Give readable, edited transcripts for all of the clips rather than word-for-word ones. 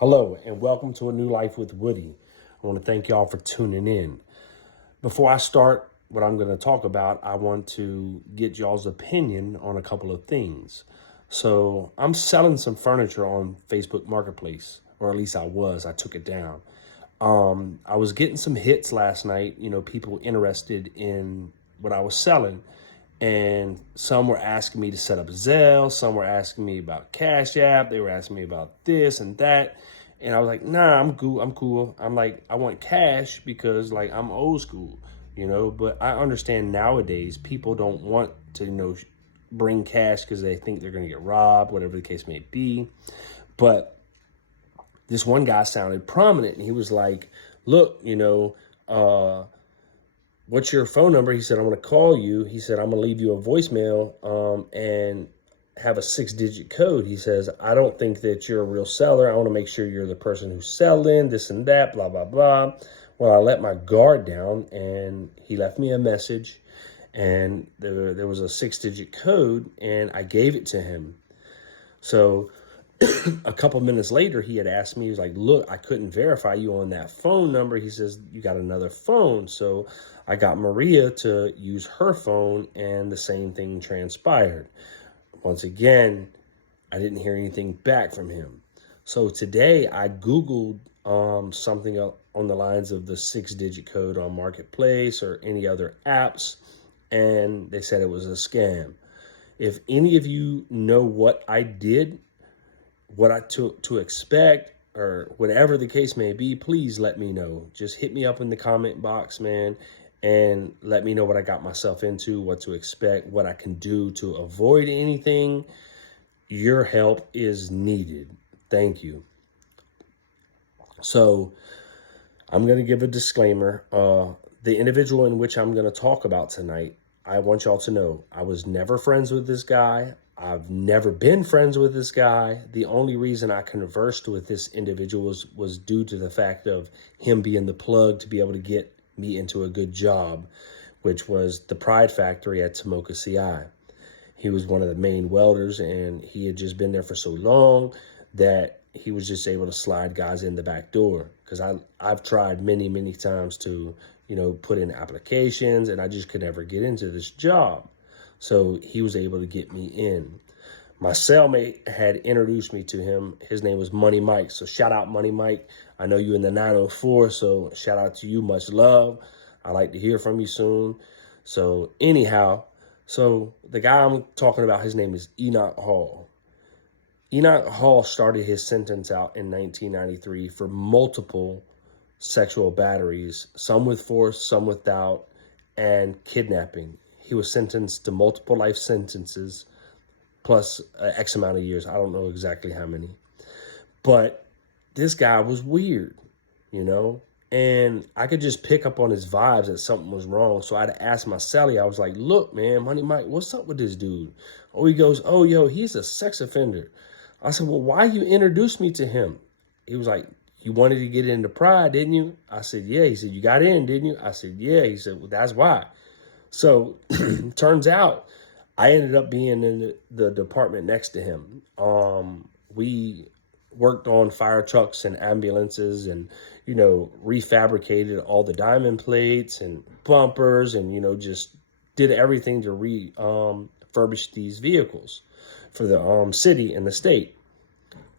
Hello and welcome to A New Life with Woody. I want to thank y'all for tuning in. Before I start what I'm going to talk about, I want to get y'all's opinion on a couple of things. So I'm selling some furniture on Facebook Marketplace, or at least I was. I took it down. I was getting some hits last night, people interested in what I was selling. And some were asking me to set up Zelle. Some were asking me about Cash App. They were asking me about this and that. And I was like, nah, I'm cool. I'm like, I want cash because I'm old school, but I understand nowadays people don't want to, bring cash because they think they're going to get robbed, whatever the case may be. But this one guy sounded prominent and he was like, look, what's your phone number? He said, I'm going to call you. He said, I'm going to leave you a voicemail and have a 6-digit code. He says, I don't think that you're a real seller. I want to make sure you're the person who's selling this and that, blah, blah, blah. Well, I let my guard down and he left me a message and there was a 6-digit code and I gave it to him. So a couple minutes later, he had asked me, he was like, look, I couldn't verify you on that phone number. He says, you got another phone. So I got Maria to use her phone and the same thing transpired. Once again, I didn't hear anything back from him. So today I Googled something on the lines of the 6-digit code on Marketplace or any other apps, and they said it was a scam. If any of you know what I did, what I took to expect, or whatever the case may be, please let me know. Just hit me up in the comment box, man, and let me know what I got myself into, what to expect, what I can do to avoid anything. Your help is needed. Thank you. So I'm going to give a disclaimer. The individual in which I'm going to talk about tonight, I want y'all to know I was never friends with this guy. I've never been friends with this guy. The only reason I conversed with this individual was due to the fact of him being the plug to be able to get me into a good job, which was the Pride Factory at Tomoka CI. He was one of the main welders and he had just been there for so long that he was just able to slide guys in the back door. Because I've tried many times to, put in applications and I just could never get into this job. So he was able to get me in. My cellmate had introduced me to him. His name was Money Mike. So shout out Money Mike. I know you in the 904, so shout out to you. Much love. I'd like to hear from you soon. So anyhow, so the guy I'm talking about, his name is Enoch Hall. Enoch Hall started his sentence out in 1993 for multiple sexual batteries, some with force, some without, and kidnapping. He was sentenced to multiple life sentences plus X amount of years. I don't know exactly how many. But this guy was weird, and I could just pick up on his vibes that something was wrong. So I had to ask my cellie. I was like, look, man, Money Mike, what's up with this dude? Oh, he goes, oh, yo, he's a sex offender. I said, well, why you introduced me to him? He was like, you wanted to get into Pride, didn't you? I said, yeah. He said, you got in, didn't you? I said, yeah. He said, well, that's why. So turns out I ended up being in the department next to him. We worked on fire trucks and ambulances and, refabricated all the diamond plates and bumpers and, just did everything to refurbish these vehicles for the city and the state.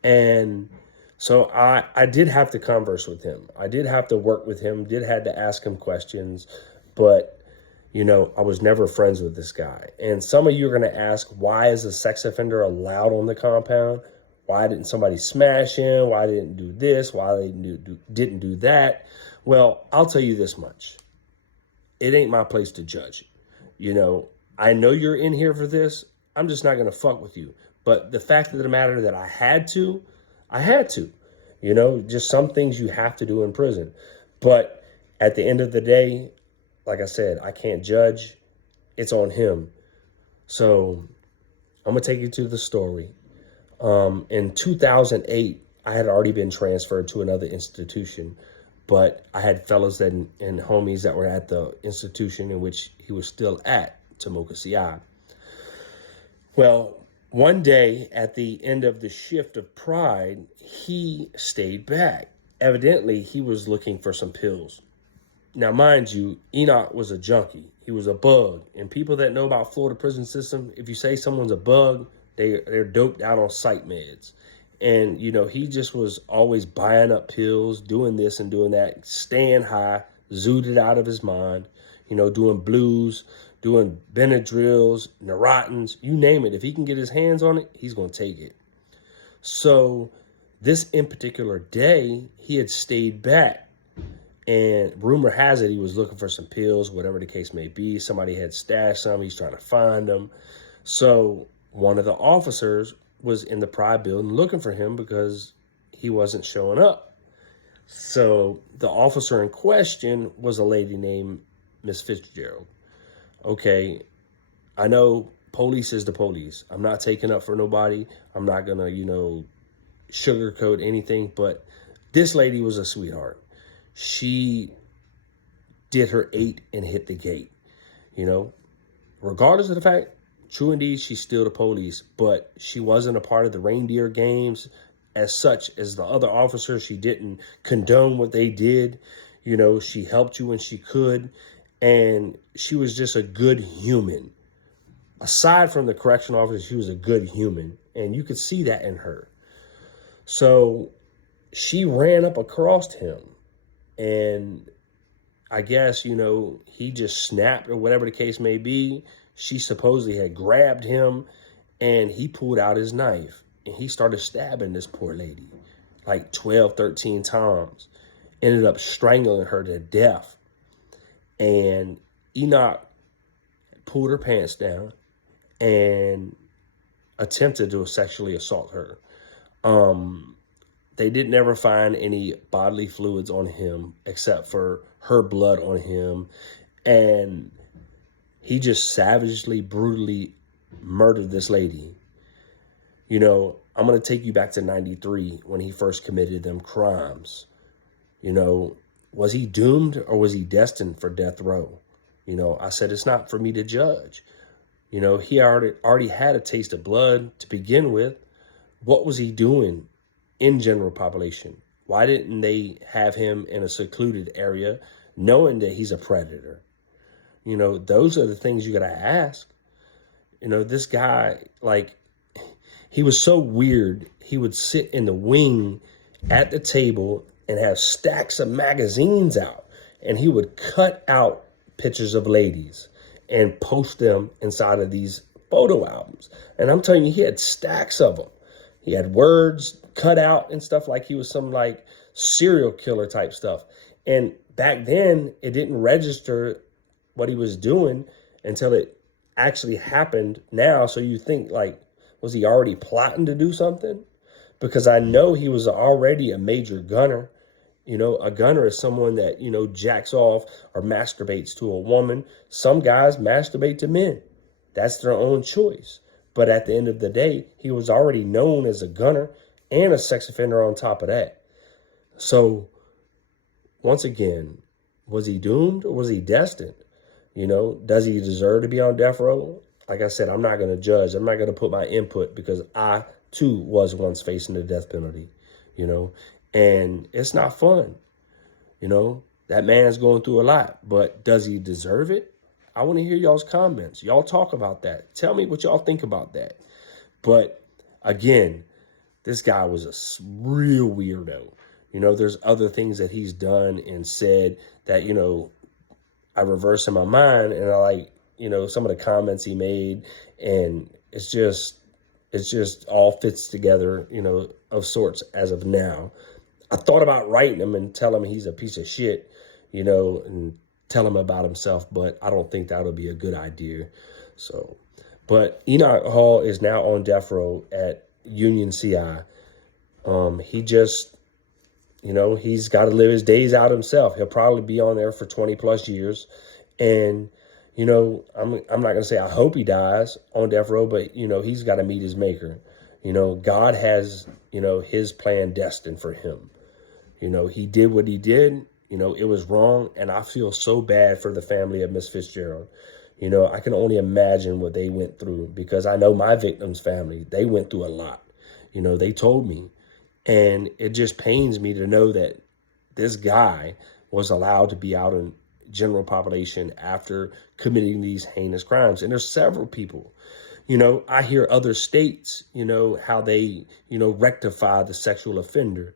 And so I did have to converse with him. I did have to work with him, had to ask him questions, but I was never friends with this guy. And some of you are going to ask, why is a sex offender allowed on the compound? Why didn't somebody smash him? Why didn't do this? Why they didn't do that? Well, I'll tell you this much. It ain't my place to judge. I know you're in here for this. I'm just not going to fuck with you. But the fact of the matter that I had to. Just some things you have to do in prison. But at the end of the day, like I said, I can't judge. It's on him. So I'm going to take you to the story. In 2008, I had already been transferred to another institution, but I had fellows and homies that were at the institution in which he was still at, Tomoka CI. Well, One day at the end of the shift of Pride, he stayed back. Evidently, he was looking for some pills. Now, mind you, Enoch was a junkie. He was a bug. And people that know about Florida prison system, if you say someone's a bug, they're doped out on psych meds. And, he just was always buying up pills, doing this and doing that, staying high, zooted out of his mind, doing blues, doing Benadryls, Neurotins, you name it. If he can get his hands on it, he's going to take it. So this in particular day, he had stayed back. And rumor has it he was looking for some pills, whatever the case may be. Somebody had stashed some. He's trying to find them. So one of the officers was in the Pride building looking for him because he wasn't showing up. So the officer in question was a lady named Miss Fitzgerald. Okay, I know police is the police. I'm not taking up for nobody. I'm not going to, sugarcoat anything. But this lady was a sweetheart. She did her 8 and hit the gate, regardless of the fact, true indeed, she's still the police, but she wasn't a part of the reindeer games as such as the other officers. She didn't condone what they did. She helped you when she could, and she was just a good human. Aside from the correctional officer, she was a good human, and you could see that in her. So she ran up across him. And I guess, he just snapped or whatever the case may be. She supposedly had grabbed him and he pulled out his knife and he started stabbing this poor lady like 12, 13 times. Ended up strangling her to death. And Enoch pulled her pants down and attempted to sexually assault her. They did never find any bodily fluids on him except for her blood on him. And he just savagely, brutally murdered this lady. I'm going to take you back to 93 when he first committed them crimes. Was he doomed or was he destined for death row? I said, it's not for me to judge. He already had a taste of blood to begin with. What was he doing in general population? Why didn't they have him in a secluded area knowing that he's a predator? Those are the things you got to ask. This guy, he was so weird. He would sit in the wing at the table and have stacks of magazines out. And he would cut out pictures of ladies and post them inside of these photo albums. And I'm telling you, he had stacks of them. He had words cut out and stuff like he was some serial killer type stuff. And back then, it didn't register what he was doing until it actually happened now. So you think was he already plotting to do something? Because I know he was already a major gunner. A gunner is someone that, jacks off or masturbates to a woman. Some guys masturbate to men. That's their own choice. But at the end of the day, he was already known as a gunner and a sex offender on top of that. So once again, was he doomed or was he destined? Does he deserve to be on death row? Like I said, I'm not going to judge. I'm not going to put my input because I too was once facing the death penalty, and it's not fun. That man's going through a lot, but does he deserve it? I want to hear y'all's comments. Y'all talk about that. Tell me what y'all think about that. But again, this guy was a real weirdo. There's other things that he's done and said that, I reverse in my mind and I some of the comments he made, and it's just all fits together, of sorts as of now. I thought about writing him and tell him he's a piece of shit, and tell him about himself, but I don't think that would be a good idea. So, but Enoch Hall is now on death row at Union CI. He just, he's got to live his days out himself. He'll probably be on there for 20 plus years. And, I'm not going to say I hope he dies on death row, but, he's got to meet his maker. God has, his plan destined for him. He did what he did. It was wrong. And I feel so bad for the family of Miss Fitzgerald. You know, I can only imagine what they went through, because I know my victim's family, they went through a lot. You know, they told me, and it just pains me to know that this guy was allowed to be out in general population after committing these heinous crimes. And there's several people. You know, I hear other states, you know, how they, you know, rectify the sexual offender.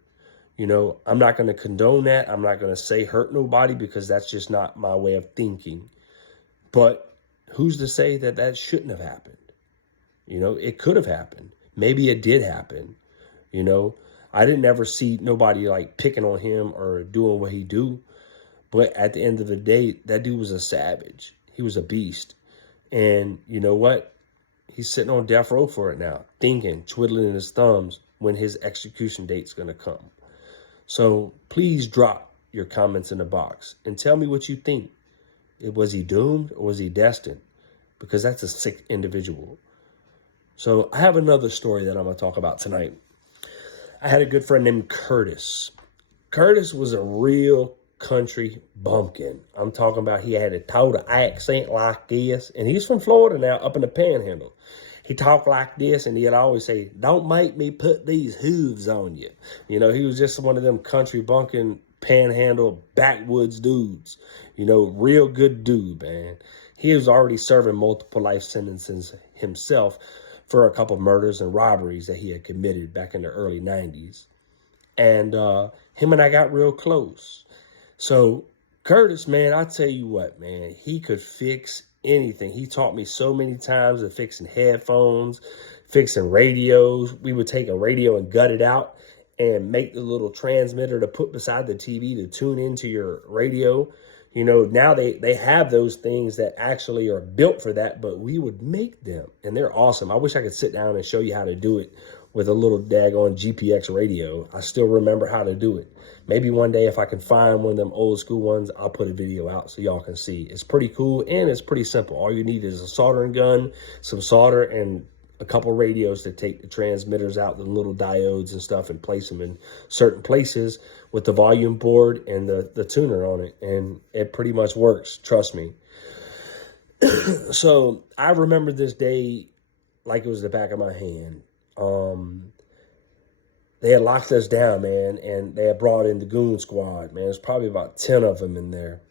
You know, I'm not going to condone that. I'm not going to say hurt nobody, because that's just not my way of thinking. But who's to say that that shouldn't have happened? You know, it could have happened. Maybe it did happen. You know, I didn't ever see nobody like picking on him or doing what he do. But at the end of the day, that dude was a savage. He was a beast. And you know what? He's sitting on death row for it now, thinking, twiddling his thumbs when his execution date's going to come. So please drop your comments in the box and tell me what you think. Was he doomed or was he destined? Because that's a sick individual. So I have another story that I'm going to talk about tonight. I had a good friend named Curtis. Curtis was a real country bumpkin. I'm talking about he had a total accent like this. And he's from Florida now, up in the Panhandle. He talked like this, and he'd always say, "Don't make me put these hooves on you." You know, he was just one of them country bumpkin, Panhandle, backwoods dudes. You know, real good dude, man. He was already serving multiple life sentences himself for a couple of murders and robberies that he had committed back in the early 90s. And him and I got real close. So Curtis, man, I tell you what, man, he could fix anything. He taught me so many times of fixing headphones, fixing radios. We would take a radio and gut it out and make the little transmitter to put beside the TV to tune into your radio. You know, now they have those things that actually are built for that, but we would make them, and they're awesome. I wish I could sit down and show you how to do it with a little daggone GPX radio. I still remember how to do it. Maybe one day if I can find one of them old school ones, I'll put a video out so y'all can see. It's pretty cool, and it's pretty simple. All you need is a soldering gun, some solder, and a couple radios to take the transmitters out, the little diodes and stuff, and place them in certain places with the volume board and the tuner on it. And it pretty much works, trust me. So I remember this day like it was the back of my hand. They had locked us down, man, and they had brought in the goon squad, man. There's probably about 10 of them in there.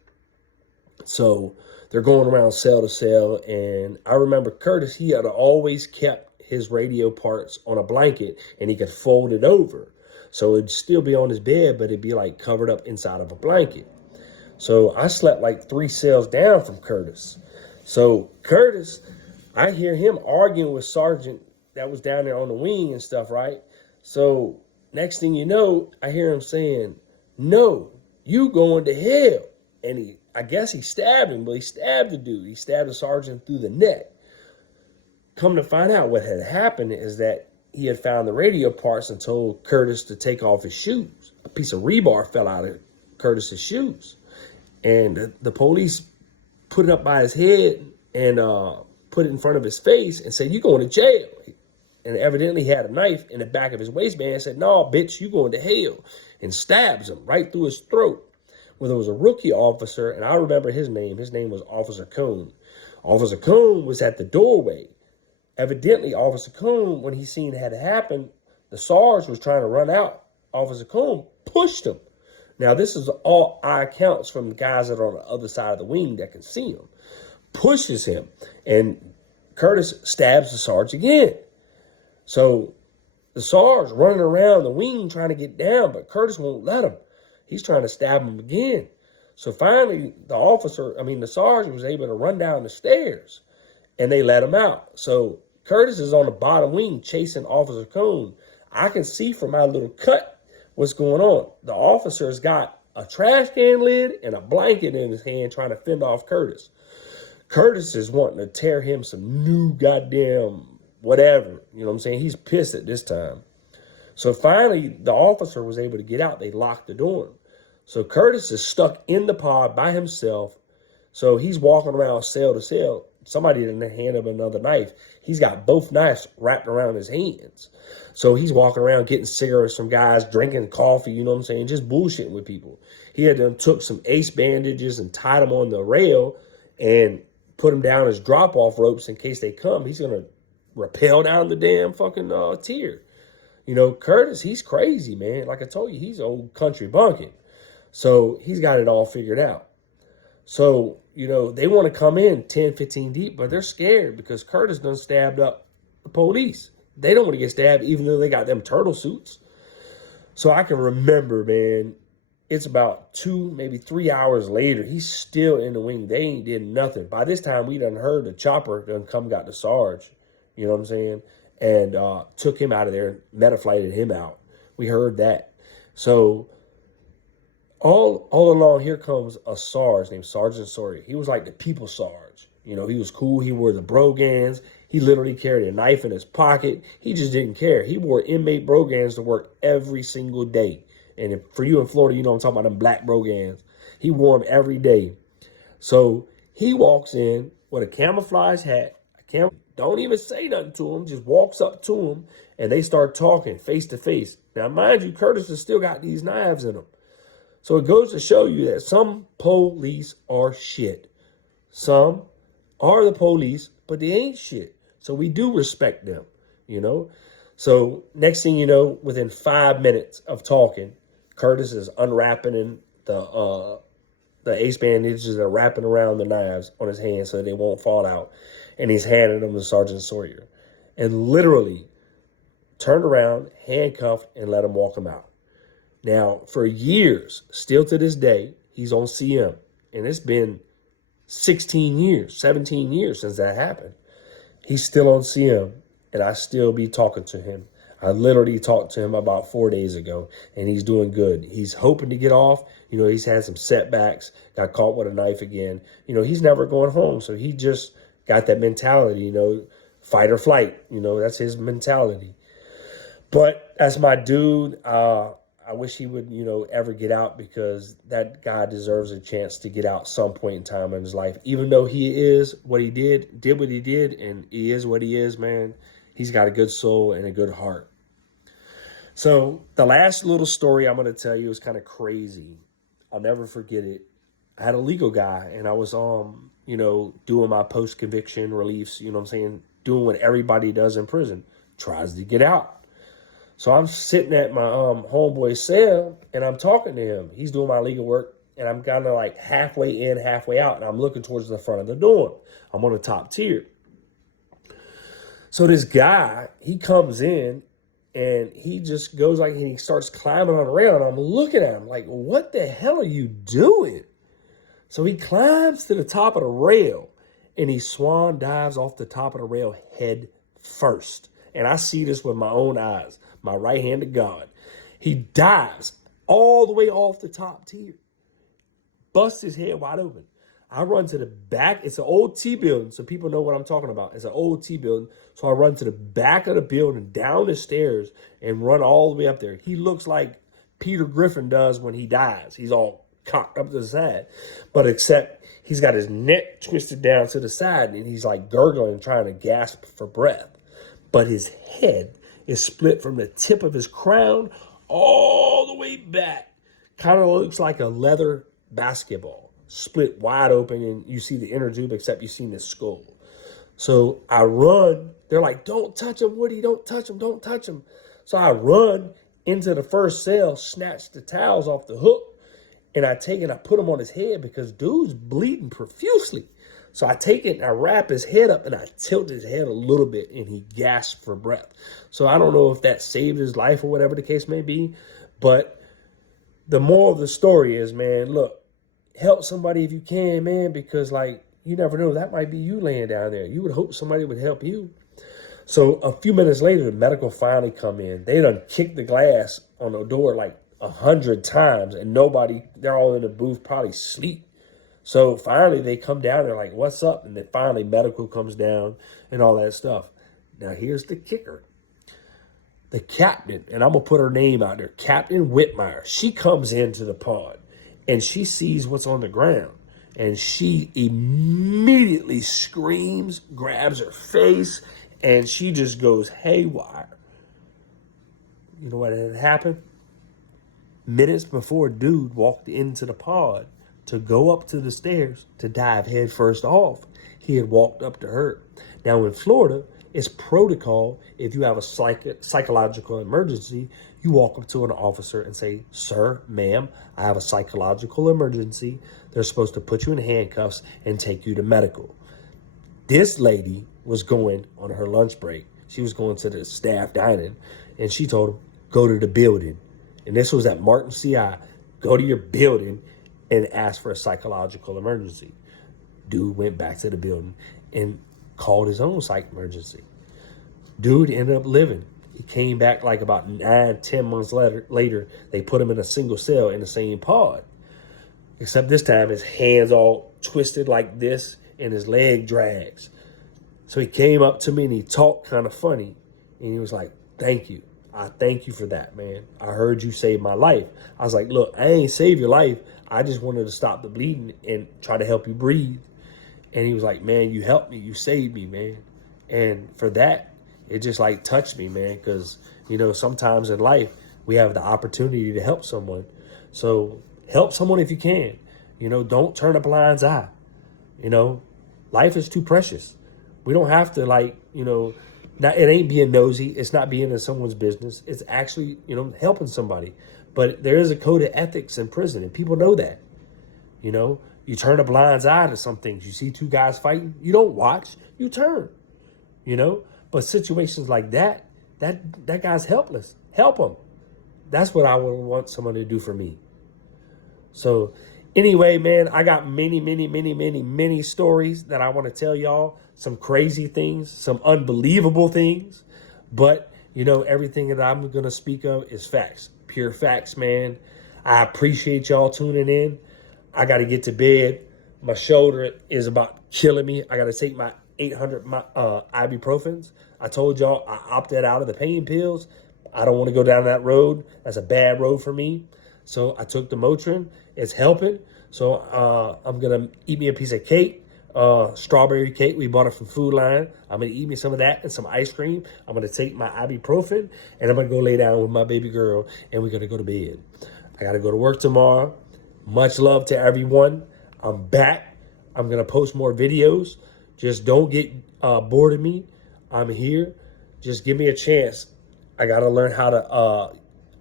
So they're going around cell to cell, and I remember Curtis, he had always kept his radio parts on a blanket, and he could fold it over. So it'd still be on his bed, but it'd be like covered up inside of a blanket. So I slept like 3 cells down from Curtis. So Curtis, I hear him arguing with Sergeant that was down there on the wing and stuff, right? So next thing you know, I hear him saying, "No, you going to hell." And I guess he stabbed him, but he stabbed the dude. He stabbed the sergeant through the neck. Come to find out, what had happened is that he had found the radio parts and told Curtis to take off his shoes. A piece of rebar fell out of Curtis's shoes. And the police put it up by his head and put it in front of his face and said, "You going to jail." And evidently he had a knife in the back of his waistband and said, "No, bitch, you going to hell," and stabs him right through his throat. Well, there was a rookie officer, and I remember his name. His name was Officer Cohn. Officer Cohn was at the doorway. Evidently, Officer Cohn, when he seen it had happened, the Sarge was trying to run out. Officer Cohn pushed him. Now, this is all eye accounts from the guys that are on the other side of the wing that can see him. Pushes him, and Curtis stabs the Sarge again. So the Sarge running around the wing trying to get down, but Curtis won't let him. He's trying to stab him again. So finally, the sergeant was able to run down the stairs, and they let him out. So Curtis is on the bottom wing chasing Officer Cohn. I can see from my little cut what's going on. The officer's got a trash can lid and a blanket in his hand trying to fend off Curtis. Curtis is wanting to tear him some new goddamn whatever. You know what I'm saying? He's pissed at this time. So finally, the officer was able to get out. They locked the door. So Curtis is stuck in the pod by himself. So he's walking around cell to cell. Somebody didn't hand him another knife. He's got both knives wrapped around his hands. So he's walking around getting cigarettes from guys, drinking coffee, you know what I'm saying, just bullshitting with people. He had took some ace bandages and tied them on the rail and put him down as drop-off ropes in case they come. He's going to rappel down the damn fucking tier. You know, Curtis, he's crazy, man. Like I told you, he's old country bunking. So he's got it all figured out. So, you know, they want to come in 10, 15 deep, but they're scared because Curtis done stabbed up the police. They don't want to get stabbed even though they got them turtle suits. So I can remember, man, it's about 2, maybe 3 hours later. He's still in the wing. They ain't did nothing. By this time, we done heard the chopper done come got the Sarge. You know what I'm saying? And took him out of there, metaflighted him out. We heard that. So all along, here comes a Sarge named Sergeant Sawyer. He was like the people Sarge. You know, he was cool. He wore the brogans. He literally carried a knife in his pocket. He just didn't care. He wore inmate brogans to work every single day. And if, for you in Florida, you know I'm talking about them black brogans. He wore them every day. So he walks in with a camouflage hat. Don't even say nothing to him. Just walks up to him, and they start talking face to face. Now, mind you, Curtis has still got these knives in him. So it goes to show you that some police are shit. Some are the police, but they ain't shit. So we do respect them, you know. So next thing you know, within 5 minutes of talking, Curtis is unwrapping the ace bandages that are wrapping around the knives on his hands so that they won't fall out. And he's handing them to Sergeant Sawyer. And literally turned around, handcuffed, and let him walk him out. Now, for years, still to this day, he's on CM. And it's been 16 years, 17 years since that happened. He's still on CM, and I still be talking to him. I literally talked to him about 4 days ago, and he's doing good. He's hoping to get off. You know, he's had some setbacks, got caught with a knife again. You know, he's never going home, so he just got that mentality, you know, fight or flight. You know, that's his mentality. But that's my dude. I wish he would, you know, ever get out because that guy deserves a chance to get out some point in time in his life. Even though he is what he did what he did, and he is what he is, man. He's got a good soul and a good heart. So the last little story I'm going to tell you is kind of crazy. I'll never forget it. I had a legal guy, and I was, you know, doing my post-conviction reliefs, you know what I'm saying, doing what everybody does in prison, tries to get out. So I'm sitting at my homeboy's cell, and I'm talking to him. He's doing my legal work, and I'm kind of like halfway in, halfway out, and I'm looking towards the front of the door. I'm on the top tier. So this guy, he comes in, and he just goes like, and he starts climbing on the rail, and I'm looking at him like, what the hell are you doing? So he climbs to the top of the rail, and he swan dives off the top of the rail head first. And I see this with my own eyes, my right hand to God. He dives all the way off the top tier, busts his head wide open. I run to the back. It's an old T building, so people know what I'm talking about. It's an old T building. So I run to the back of the building, down the stairs, and run all the way up there. He looks like Peter Griffin does when he dies. He's all cocked up to the side. But except he's got his neck twisted down to the side, and he's like gurgling, trying to gasp for breath. But his head is split from the tip of his crown all the way back. Kind of looks like a leather basketball, split wide open, and you see the inner tube, except you see his skull. So I run. They're like, don't touch him, Woody. Don't touch him. Don't touch him. So I run into the first cell, snatch the towels off the hook, and I take it, I put them on his head because dude's bleeding profusely. So I take it and I wrap his head up and I tilt his head a little bit and he gasped for breath. So I don't know if that saved his life or whatever the case may be. But the moral of the story is, man, look, help somebody if you can, man, because like you never know, that might be you laying down there. You would hope somebody would help you. So a few minutes later, the medical finally come in. They done kicked the glass on the door like 100 times and nobody, they're all in the booth probably sleep. So finally they come down, they're like, what's up? And then finally medical comes down and all that stuff. Now here's the kicker. The captain, and I'm going to put her name out there, Captain Whitmire, she comes into the pod and she sees what's on the ground. And she immediately screams, grabs her face, and she just goes haywire. You know what had happened? Minutes before dude walked into the pod to go up to the stairs to dive head first off, he had walked up to her. Now in Florida, it's protocol, if you have a psychological emergency, you walk up to an officer and say, sir, ma'am, I have a psychological emergency. They're supposed to put you in handcuffs and take you to medical. This lady was going on her lunch break. She was going to the staff dining, and she told him, go to the building. And this was at Martin CI. Go to your building and ask for a psychological emergency. Dude went back to the building and called his own psych emergency. Dude ended up living. He came back like about 9-10 months later. They put him in a single cell in the same pod. Except this time his hands all twisted like this and his leg drags. So he came up to me and he talked kind of funny. And he was like, thank you. I thank you for that, man. I heard you save my life. I was like, look, I ain't save your life. I just wanted to stop the bleeding and try to help you breathe. And he was like, man, you helped me. You saved me, man. And for that, it just like touched me, man. Because, you know, sometimes in life, we have the opportunity to help someone. So help someone if you can. You know, don't turn a blind eye. You know, life is too precious. We don't have to like, you know, it ain't being nosy. It's not being in someone's business. It's actually, you know, helping somebody. But there is a code of ethics in prison, and people know that. You know, you turn a blind eye to some things. You see two guys fighting, you don't watch, you turn. You know, but situations like that guy's helpless. Help him. That's what I would want someone to do for me. So anyway, man, I got many stories that I want to tell y'all. Some crazy things, some unbelievable things. But, you know, everything that I'm going to speak of is facts. Pure facts, man. I appreciate y'all tuning in. I got to get to bed. My shoulder is about killing me. I got to take my 800 ibuprofens. I told y'all I opted out of the pain pills. I don't want to go down that road. That's a bad road for me. So I took the Motrin. It's helping. So I'm going to eat me a piece of cake. Strawberry cake. We bought it from Food Line. I'm going to eat me some of that and some ice cream. I'm going to take my ibuprofen and I'm going to go lay down with my baby girl and we're going to go to bed. I got to go to work tomorrow. Much love to everyone. I'm back. I'm going to post more videos. Just don't get bored of me. I'm here. Just give me a chance. I got to learn how to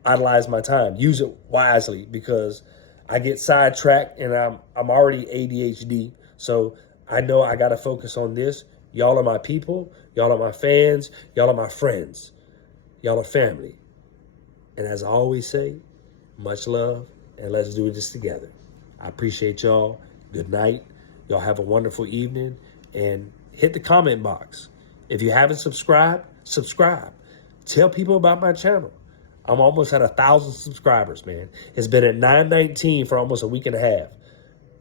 idolize my time. Use it wisely because I get sidetracked and I'm already ADHD. So I know I got to focus on this. Y'all are my people. Y'all are my fans. Y'all are my friends. Y'all are family. And as I always say, much love and let's do this together. I appreciate y'all. Good night. Y'all have a wonderful evening and hit the comment box. If you haven't subscribed, subscribe. Tell people about my channel. I'm almost at 1,000 subscribers, man. It's been at 919 for almost a week and a half.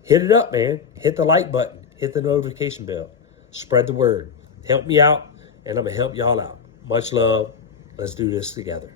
Hit it up, man. Hit the like button. Hit the notification bell. Spread the word. Help me out, and I'm going to help y'all out. Much love. Let's do this together.